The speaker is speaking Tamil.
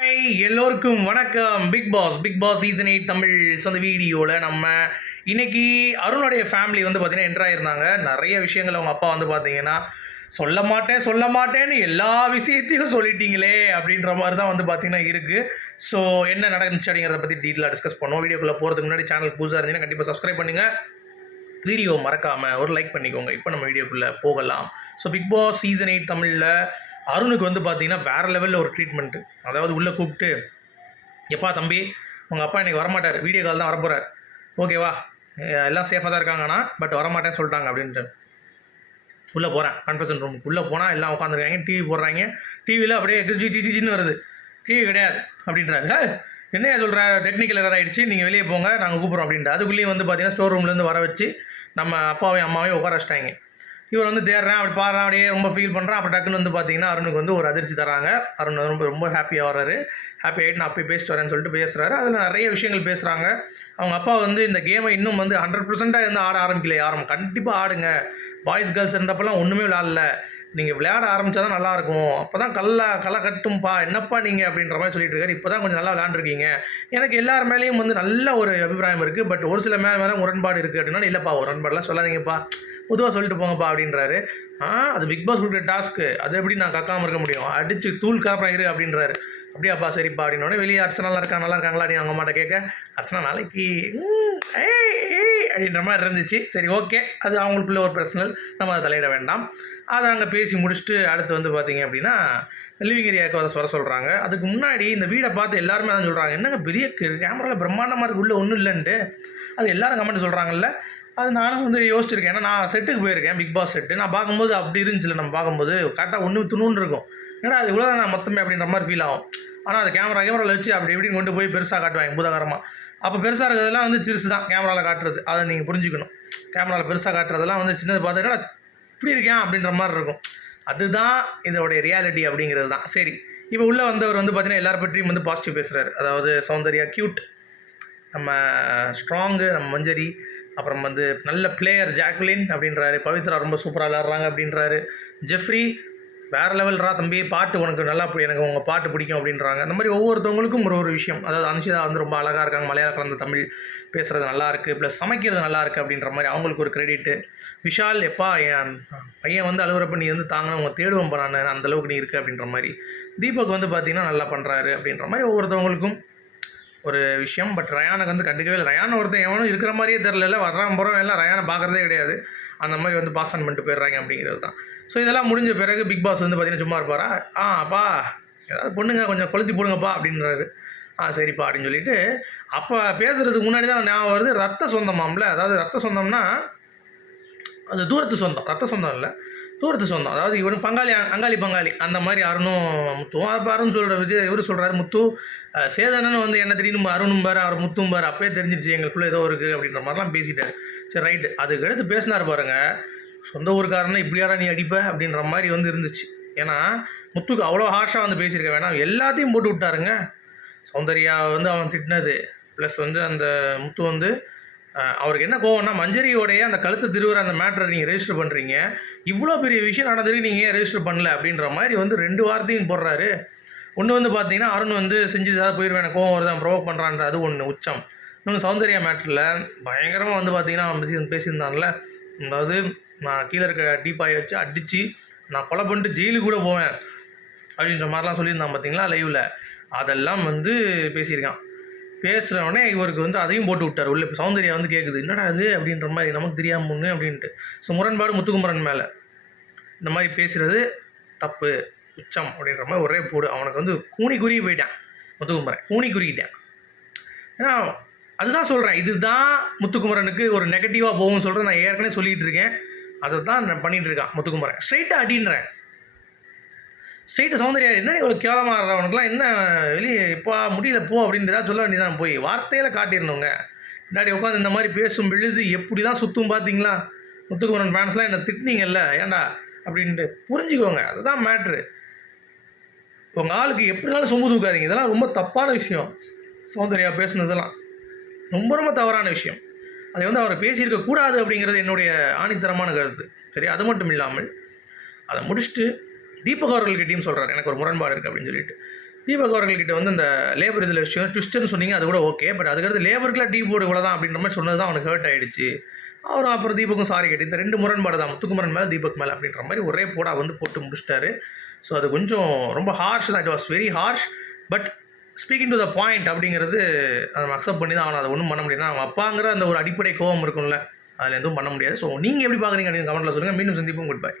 ஹாய் எல்லோருக்கும் வணக்கம். Big boss big boss season eight Tamil சொந்த வீடியோவில் நம்ம இன்னைக்கு அருணுடைய ஃபேமிலி வந்து பார்த்தீங்கன்னா என்ட்ரு ஆயிருந்தாங்க. நிறைய விஷயங்கள் அவங்க அப்பா வந்து பார்த்தீங்கன்னா சொல்ல மாட்டேன் சொல்ல மாட்டேன்னு எல்லா விஷயத்தையும் சொல்லிட்டீங்களே அப்படின்ற மாதிரி தான் வந்து பார்த்தீங்கன்னா இருக்குது ஸோ என்ன நடந்துச்சு அப்படிங்கிறத பற்றி டீட்டெயிலாக டிஸ்கஸ் பண்ணுவோம். வீடியோக்குள்ளே போகிறதுக்கு முன்னாடி சேனல் புதுசாக இருந்தீங்கன்னா கண்டிப்பாக சப்ஸ்கிரைப் பண்ணுங்கள் வீடியோ மறக்காமல் ஒரு லைக் பண்ணிக்கோங்க. இப்போ நம்ம வீடியோக்குள்ளே போகலாம். So big boss season eight தமிழில் அருணுக்கு வந்து பார்த்தீங்கன்னா வேறு லெவலில் ஒரு ட்ரீட்மெண்ட்டு அதாவது உள்ளே கூப்பிட்டு எப்பா தம்பி உங்கள் அப்பா இன்றைக்கி வரமாட்டார். வீடியோ கால் தான் வரப்போகிறார் ஓகேவா எல்லாம் சேஃபாக தான் இருக்காங்கண்ணா பட் வரமாட்டேன்னு சொல்லிட்டாங்க அப்படின்ட்டு. உள்ளே போகிறேன் கன்ஃபர்ஷன் ரூமுக்கு உள்ளே போனால் எல்லாம் உட்காந்துருக்காங்க டிவி போடுறாங்க. டிவியில் அப்படியே ஜி ஜி ஜின்னு வருது. டிவி கிடையாது அப்படின்றாங்க என்னையா சொல்கிற டெக்னிக்கல் எரர் ஆகிடுச்சு நீங்கள் வெளியே போங்க. நாங்கள் கூப்பிட்றோம் அப்படின்ட்டு. அதுக்குள்ளேயும் வந்து பார்த்தீங்கன்னா ஸ்டோர் ரூம்லேருந்து வர வச்சு நம்ம அப்பாவையும் அம்மாவையும் உட்கார வச்சிட்டாங்க. இவர் வந்து தேடுறேன் அப்படி பாடுறான் அப்படியே ரொம்ப ஃபீல் பண்ணுறான் அப்போ டக்குன்னு வந்து பார்த்தீங்கன்னா அருணுக்கு வந்து ஒரு அதிர்ச்சி தராங்க. அருண் ரொம்ப ரொம்ப ஹாப்பியாக வர்றாரு. ஹாப்பி ஆகிட்டு நான் அப்போ பேசிட்டு வரேன்னு சொல்லிட்டு பேசுகிறாரு அதில் நிறைய விஷயங்கள் பேசுகிறாங்க அவங்க அப்பா வந்து இந்த கேமை இன்னும் வந்து ஹண்ட்ரட் பர்சன்ட்டாக இருந்து ஆட ஆரம்பிக்கல யாரும் கண்டிப்பாக ஆடுங்க. பாய்ஸ் கேர்ள்ஸ் இருந்தப்பெல்லாம் ஒன்றுமே விளாடல நீங்கள் விளையாட ஆரம்பித்தா தான் நல்லாயிருக்கும். அப்போ தான் கல்லா களை கட்டும்பா என்னப்பா நீங்கள் அப்படின்ற மாதிரி சொல்லிட்டு இருக்காரு. இப்போ தான் கொஞ்சம் நல்லா விளையாண்டுருக்கீங்க. எனக்கு எல்லார் மேலேயும் வந்து நல்ல ஒரு அபிப்பிராயம் இருக்குது பட் ஒரு சில மேலே மேலே முரண்பாடு இருக்குது அப்படின்னா இல்லைப்பா முரண்பாடெலாம் சொல்லாதீங்கப்பா. பொதுவாக சொல்லிட்டு போங்கப்பா அப்படின்றாரு. ஆ அது பிக் பாஸ் கொடுக்குற டாஸ்க்கு. அது எப்படி நான் கக்காமல் இருக்க முடியும்? அடித்து தூள் காப்புறேன் இரு அப்படின்றாரு. அப்படியாப்பா சரிப்பா அப்படின்னோடனே வெளியே அர்ச்சனாலாம் இருக்கா நல்லா இருக்காங்களா? அப்படின்னு அவங்க அம்மாட்ட கேட்க அர்ச்சனா நாளைக்கு ஏய், அப்படின்ற மாதிரி இருந்துச்சு. சரி ஓகே. அது அவங்களுக்குள்ள ஒரு பர்சனல் நம்ம அதை தலையிட வேண்டாம். அதை அங்கே பேசி முடிச்சுட்டு அடுத்து வந்து பார்த்தீங்க அப்படின்னா லிவிங் ஏரியாவுக்கு அதை சொல்ல சொல்கிறாங்க அதுக்கு முன்னாடி இந்த வீடை பார்த்து எல்லாருமே அதான் சொல்கிறாங்க என்னங்க பெரிய கேமராவில் பிரம்மாண்டமாக இருக்கு உள்ளே ஒன்றும் இல்லைன்ட்டு. அது எல்லாரும் கமெண்ட் சொல்கிறாங்கல்ல அது நானும் வந்து யோசிச்சிருக்கேன். ஏன்னா நான் செட்டுக்கு போயிருக்கேன் பிக் பாஸ் செட்டு நான் பார்க்கும்போது அப்படி இருந்துச்சுல நம்ம பார்க்கும்போது. கரெக்டாக ஒன்று துணுன்னு இருக்கும். ஏன்னா அது இவ்வளோ நான் மொத்தமே அப்படின்ற மாதிரி ஃபீல் ஆகும். ஆனால் அது கேமரா கேமராவில் வச்சு அப்படி இப்படின்னு கொண்டு போய் பெருசாக காட்டுவாங்க பூதாகரமாக அப்போ பெருசாக இருக்கிறதெல்லாம் வந்து சிறுசு தான் கேமராவில் காட்டுறது. அதை நீங்கள் புரிஞ்சுக்கணும். கேமராவில் பெருசாக காட்டுறதெல்லாம் வந்து சின்னது பார்த்துக்கிட்டா இப்படி இருக்கேன் அப்படின்ற மாதிரி இருக்கும். அதுதான் இதோடைய ரியாலிட்டி அப்படிங்கிறது தான். சரி இப்போ உள்ளே வந்தவர் வந்து பார்த்தீங்கன்னா எல்லார் பற்றியும் வந்து பாசிட்டிவ் பேசுகிறாரு அதாவது சௌந்தர்யா க்யூட் நம்ம ஸ்ட்ராங்கு நம்ம மஞ்சரி அப்புறம் வந்து நல்ல பிளேயர் ஜாக்லின் அப்படின்றாரு. பவித்ரா ரொம்ப சூப்பராக விளாட்றாங்க அப்படின்றாரு. ஜெஃப்ரி வேறு லெவல்ரா தம்பி பாட்டு உனக்கு நல்லா எனக்கு உங்கள் பாட்டு பிடிக்கும் அப்படின்றாங்க. அந்த மாதிரி ஒவ்வொருத்தவங்களுக்கும் ஒரு ஒரு விஷயம். அதாவது அனுஷிதா வந்து ரொம்ப அழகாக இருக்காங்க. மலையாள கலந்த தமிழ் பேசுகிறது நல்லா இருக்குது ப்ளஸ் சமைக்கிறது நல்லா இருக்குது அப்படின்ற மாதிரி அவங்களுக்கு ஒரு கிரெடிட்டு விஷால் எப்பா என் பையன் வந்து அலுவலப்ப நீ வந்து தாங்க அவங்க தேடுவோம் நான். அந்த அளவுக்கு நீ இருக்குது அப்படின்ற மாதிரி. தீபக் வந்து பார்த்திங்கன்னா நல்லா பண்ணுறாரு அப்படின்ற மாதிரி ஒவ்வொருத்தவங்களுக்கும் ஒரு விஷயம் பட் ரயானுக்கு வந்து கண்டுக்கவே இல்லை. ரயான் ஒருத்தன் எவனும் இருக்கிற மாதிரியே தெரில வர்றான் போகிறோம் எல்லாம் ரயானை பார்க்குறதே கிடையாது. அந்த மாதிரி வந்து பாஸ் ஆன் பண்ணிட்டு போயிடுறாங்க அப்படிங்கிறது தான். ஸோ இதெல்லாம் முடிஞ்ச பிறகு பிக் பாஸ் வந்து பார்த்தீங்கன்னா சும்மா இருப்பாரா? ஆ அப்பா ஏதாவது பொண்ணுங்க கொஞ்சம் கொளுத்தி போடுங்கப்பா அப்படின்றாரு. ஆ சரிப்பா அப்படின்னு சொல்லிட்டு அப்போ பேசுகிறதுக்கு முன்னாடி தான் ஞாபகம் வருது ரத்த சொந்தமாம்ல. அதாவது ரத்த சொந்தம்னா அது தூரத்து சொந்தம் ரத்த சொந்தம் இல்லை. தூரத்து சொந்தம். அதாவது இவரும் பங்காளி அங்காளி பங்காளி. அந்த மாதிரி அருணும் முத்துவும் அப்போ அருண் சொல்கிற விஜய் இவர் சொல்கிறாரு முத்து சேதனன் வந்து என்ன தெரியும் அருணும் பாரு அவர் முத்தும் பாரு அப்பயே தெரிஞ்சிருச்சு எங்களுக்குள்ளே ஏதோ இருக்குது அப்படின்ற மாதிரிலாம் பேசிட்டாரு. சரி ரைட்டு. அதுக்கு எடுத்து பேசினார் பாருங்க சொந்த இப்படி இப்படியாரா நீ அடிப்ப? அப்படின்ற மாதிரி வந்து இருந்துச்சு. ஏன்னா முத்துக்கு அவ்வளோ ஹார்ஷாக வந்து பேசியிருக்க வேணாம். எல்லாத்தையும் போட்டு விட்டாருங்க. சௌந்தர்யா வந்து அவன் திட்டினது. ப்ளஸ் வந்து அந்த முத்து வந்து அவருக்கு என்ன கோவம்னா மஞ்சரியோடைய அந்த கழுத்து திருவுற அந்த மேட்ரை நீங்கள் ரெஜிஸ்டர் பண்ணுறீங்க இவ்வளோ பெரிய விஷயம் நடந்திருக்கு நீங்கள் ஏன் ரெஜிஸ்டர் பண்ணல? அப்படின்ற மாதிரி வந்து ரெண்டு வார்த்தையும் போடுறாரு. ஒன்று வந்து பார்த்தீங்கன்னா அருண் வந்து செஞ்சு ஏதாவது போயிடுவேன் எனக்கு கோவம் வருதான் ப்ரொவோக் பண்ணுறான்ற அது ஒன்று உச்சம். இன்னொன்று சௌந்தர்யா மேட்டரில் பயங்கரமாக வந்து பார்த்தீங்கன்னா அவன் பேசி பேசியிருந்தான்ல. அதாவது நான் கீழே இருக்க டீப்பாயை வச்சு அடித்து நான் கொலை பண்ணிட்டு ஜெயிலுக்கு கூட போவேன் அப்படின்ற மாதிரிலாம் சொல்லியிருந்தான் பார்த்தீங்களா லைவில் அதெல்லாம் வந்து பேசியிருக்கான். பேசுகிறவனே இவருக்கு வந்து அதையும் போட்டு விட்டார். உள்ள இப்போ சௌந்தர்யா வந்து கேட்குது என்னடா அது அப்படின்ற மாதிரி நமக்கு தெரியாம ஒன்று அப்படின்ட்டு. ஸோ முரண்பாடு முத்துக்குமரன் மேலே. இந்த மாதிரி பேசுகிறது தப்பு உச்சம் அப்படின்ற மாதிரி ஒரே போடு. அவனுக்கு வந்து கூனி குறுகி போயிட்டான் முத்துக்குமரன். கூனி குறுகிட்டான். ஏன்னா அதுதான் சொல்கிறேன் இதுதான் முத்துக்குமரனுக்கு ஒரு நெகட்டிவாக போகும்னு சொல்கிறேன் நான் ஏற்கனவே சொல்லிகிட்டு இருக்கேன். அதை தான் நான் பண்ணிகிட்டு இருக்கான் முத்துக்குமரன். ஸ்ட்ரைட்டாக அடின்றேன். ஸ்ட்ரைட்டு சௌந்தர்யா என்னடி இவ்வளோ கேவலமாக என்ன வெளியே இப்போ முடியல போ அப்படின்னு ஏதாவது சொல்ல வேண்டியதான் போய். வார்த்தையில் காட்டியிருந்தவங்க. முன்னாடி உட்காந்து இந்த மாதிரி பேசும் விழுது எப்படி தான் சுற்றும் பார்த்தீங்களா முத்துக்குமரன் ஃபேன்ஸ்லாம் என்னை திட்டினீங்கல்ல ஏன்டா அப்படின்ட்டு புரிஞ்சுக்கோங்க அதுதான் மேட்ரு உங்கள் ஆளுக்கு எப்படினாலும் சொம்பு தூக்காதீங்க. இதெல்லாம் ரொம்ப தப்பான விஷயம் சௌந்தர்யா பேசுனதெல்லாம். ரொம்ப ரொம்ப தவறான விஷயம். அதை வந்து அவரை பேசியிருக்க கூடாது அப்படிங்கிறது என்னுடைய ஆணித்தரமான கருத்து. சரி அது மட்டும் இல்லாமல் அதை முடிச்சுட்டு தீபக் அவர்கள்கிட்டையும் சொல்கிறார் எனக்கு ஒரு முரண்பாடு இருக்குது அப்படின்னு சொல்லிட்டு. தீபக் அவர்கள்கிட்ட வந்து இந்த லேபர் இதில் விஷயம் ட்விஸ்ட்டுன்னு சொன்னீங்க அது கூட ஓகே பட் அதுக்கடுத்து லேபருக்குலாம் டீ போர்டு இவ்வளோ தான் அப்படின்ற மாதிரி சொன்னது தான் அவனுக்கு ஹர்ட் ஆயிடுச்சு. அவரும் அப்புறம் தீபக்கும் சாரி கேட்டு இந்த ரெண்டு முரண்பாடு தான் முத்துக்குமரன் மேலே தீபக் மேலே அப்படின்ற மாதிரி ஒரே போடா வந்து போட்டு முடிச்சிட்டாரு. ஸோ அது கொஞ்சம் ரொம்ப ஹார்ஷ் தான். It was very harsh but speaking to the point அப்படிங்கிறது அதை அக்செப்ட் பண்ணி தான் அவனை அதை ஒன்றும் பண்ண முடியாது. அவன் அப்பாங்கிற அந்த ஒரு அடிப்படை கோவம் இருக்கும்ல அதில் எதுவும் பண்ண முடியாது. ஸோ நீங்கள் எப்படி பார்க்குறீங்க அப்படின்னு கமெண்ட்டில் சொல்லுங்கள் மீண்டும் சந்திப்போம். Good bye